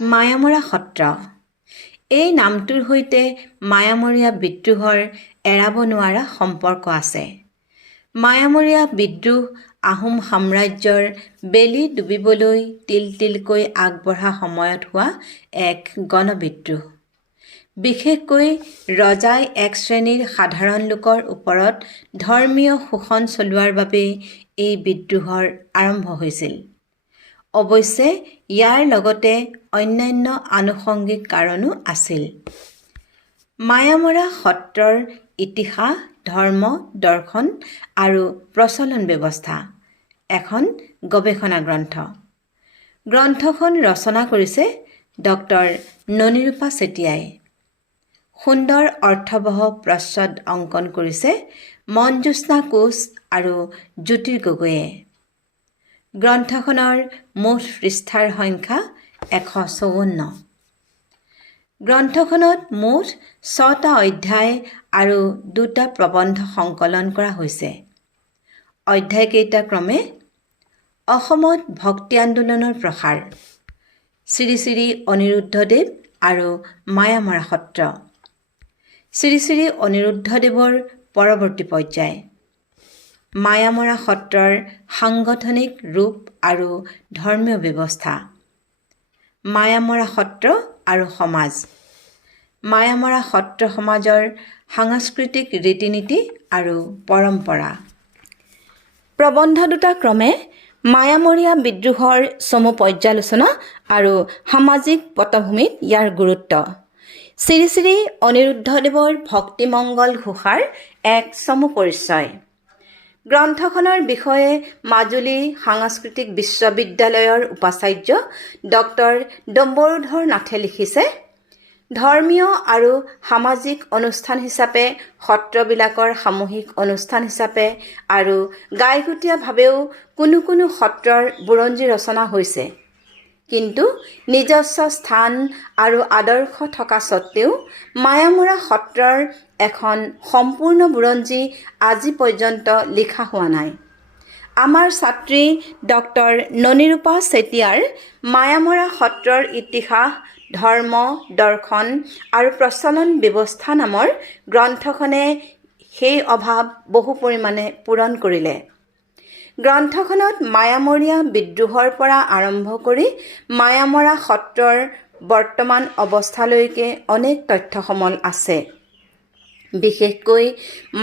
মায়ামৰা সত্ৰ। এই নামটোৰ সৈতে মায়ামৰীয়া বিদ্ৰোহৰ এৰাব নোৱাৰা সম্পৰ্ক আছে। মায়ামৰীয়া বিদ্ৰোহ আহোম সাম্ৰাজ্যৰ বেলি ডুবিবলৈ তিল তিলকৈ আগবঢ়া সময়ত হোৱা এক গণবিদ্ৰোহ। বিশেষকৈ ৰজাই এক শ্ৰেণীৰ সাধাৰণ লোকৰ ওপৰত ধৰ্মীয় শোষণ চলোৱাৰ বাবেই এই বিদ্ৰোহৰ আৰম্ভ হৈছিল। অৱশ্যে ইয়াৰ লগতে অন্যান্য আনুষংগিক কাৰণো আছিল। মায়ামৰা সত্ৰৰ ইতিহাস, ধৰ্ম, দৰ্শন আৰু প্ৰচলন ব্যৱস্থা এখন গৱেষণা গ্ৰন্থ। গ্ৰন্থখন ৰচনা কৰিছে ডক্টৰ ননীৰূপা চেতিয়াই। সুন্দৰ অৰ্থবহ প্ৰচ্ছদ অংকন কৰিছে মনজ্যোৎস্না কোচ আৰু জ্যোতিৰ গগৈয়ে। গ্ৰন্থখনৰ মুঠ পৃষ্ঠাৰ সংখ্যা 154। গ্ৰন্থখনত মুঠ 6টা অধ্যায় আৰু 2টা প্ৰবন্ধ সংকলন কৰা হৈছে। অধ্যায়কেইটা ক্ৰমে অসমত ভক্তি আন্দোলনৰ প্ৰসাৰ, শ্ৰী শ্ৰী অনিৰুদ্ধদেৱ আৰু মায়ামৰা সত্ৰ, শ্ৰী শ্ৰী অনিৰুদ্ধদেৱৰ পৰৱৰ্তী পৰ্যায়, মায়ামৰা সত্ৰৰ সাংগঠনিক ৰূপ আৰু ধৰ্মীয় ব্যৱস্থা, মায়ামৰা সত্ৰ আৰু সমাজ, মায়ামৰা সত্ৰ সমাজৰ সাংস্কৃতিক ৰীতি নীতি আৰু পৰম্পৰা। প্ৰবন্ধ দুটা ক্ৰমে মায়ামৰীয়া বিদ্ৰোহৰ চমু পৰ্যালোচনা আৰু সামাজিক পটভূমিত ইয়াৰ গুৰুত্ব, শ্ৰী শ্ৰী অনিৰুদ্ধদেৱৰ ভক্তিমংগল ঘোষাৰ এক চমু পৰিচয়। গ্ৰন্থখনৰ বিষয়ে মাজুলী সাংস্কৃতিক বিশ্ববিদ্যালয়ৰ উপাচাৰ্য ডক্টৰ ডম্বৰুধৰ নাথে লিখিছে, ধৰ্মীয় আৰু সামাজিক অনুষ্ঠান হিচাপে, সত্ৰবিলাকৰ সামূহিক অনুষ্ঠান হিচাপে আৰু গাইগুটীয়াভাৱেও কোনো কোনো সত্ৰৰ বুৰঞ্জী ৰচনা হৈছে। কিন্তু নিজস্ব স্থান আৰু আদৰ্শ থকা স্বত্বেও মায়ামৰা সত্ৰৰ এখন সম্পূৰ্ণ বুৰঞ্জী আজি পৰ্যন্ত লিখা হোৱা নাই। আমাৰ ছাত্ৰী ডক্টৰ ননীৰূপা চেতিয়াৰ মায়ামৰা সত্ৰৰ ইতিহাস, ধৰ্ম, দৰ্শন আৰু প্ৰচলন ব্যৱস্থা নামৰ গ্ৰন্থখনে সেই অভাৱ বহু পৰিমাণে পূৰণ কৰিলে। গ্ৰন্থখনত মায়ামৰীয়া বিদ্ৰোহৰ পৰা আৰম্ভ কৰি মায়ামৰা সত্ৰৰ বৰ্তমান অৱস্থালৈকে অনেক তথ্যসমল আছে। বিশেষকৈ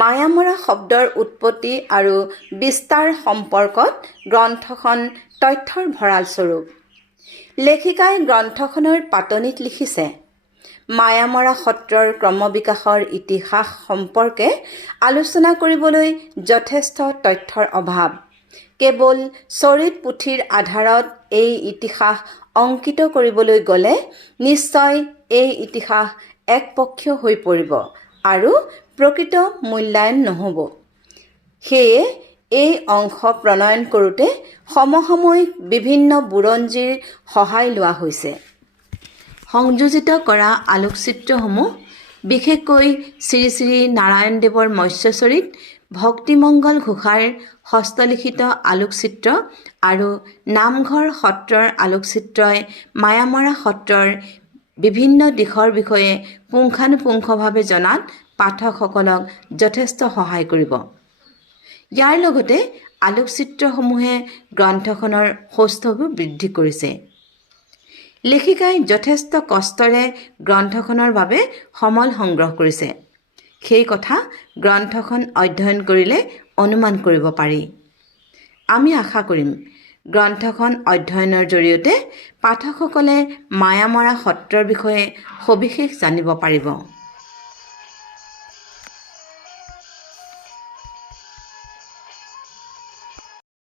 মায়ামৰা শব্দৰ উৎপত্তি আৰু বিস্তাৰ সম্পৰ্কত গ্ৰন্থখন তথ্যৰ ভঁৰাল স্বৰূপ। লেখিকাই গ্ৰন্থখনৰ পাতনিত লিখিছে, মায়ামৰা সত্ৰৰ ক্ৰমবিকাশৰ ইতিহাস সম্পৰ্কে আলোচনা কৰিবলৈ যথেষ্ট তথ্যৰ অভাৱ। কেৱল চৰিত পুথিৰ আধাৰত এই ইতিহাস অংকিত কৰিবলৈ গ'লে নিশ্চয় এই ইতিহাস একপক্ষীয় হৈ পৰিব আৰু প্ৰকৃত মূল্যায়ন নহ'ব। সেয়ে এই অংশ প্ৰণয়ন কৰোঁতে সমসাময়িক বিভিন্ন বুৰঞ্জীৰ সহায় লোৱা হৈছে। সংযোজিত কৰা আলোকচিত্ৰসমূহ বিশেষকৈ শ্ৰী শ্ৰী নাৰায়ণদেৱৰ মৎস্যচৰিত, ভক্তিমংগল ঘোষাৰ হস্তলিখিত আলোকচিত্ৰ আৰু নামঘৰ সত্ৰৰ আলোকচিত্ৰই মায়ামৰা সত্ৰৰ বিভিন্ন দিশৰ বিষয়ে পুংখানুপুংখভাৱে জনাত পাঠকসকলক যথেষ্ট সহায় কৰিব। ইয়াৰ লগতে আলোকচিত্ৰসমূহে গ্ৰন্থখনৰ সৌষ্ঠৱো বৃদ্ধি কৰিছে। লেখিকাই যথেষ্ট কষ্টৰে গ্ৰন্থখনৰ বাবে সমল সংগ্ৰহ কৰিছে। সেই কথা গ্ৰন্থখন অধ্যয়ন কৰিলে অনুমান কৰিব পাৰি। আমি আশা কৰিম গ্ৰন্থখন অধ্যয়নৰ জৰিয়তে পাঠকসকলে মায়ামৰা সত্ৰৰ বিষয়ে সবিশেষ জানিব পাৰিব।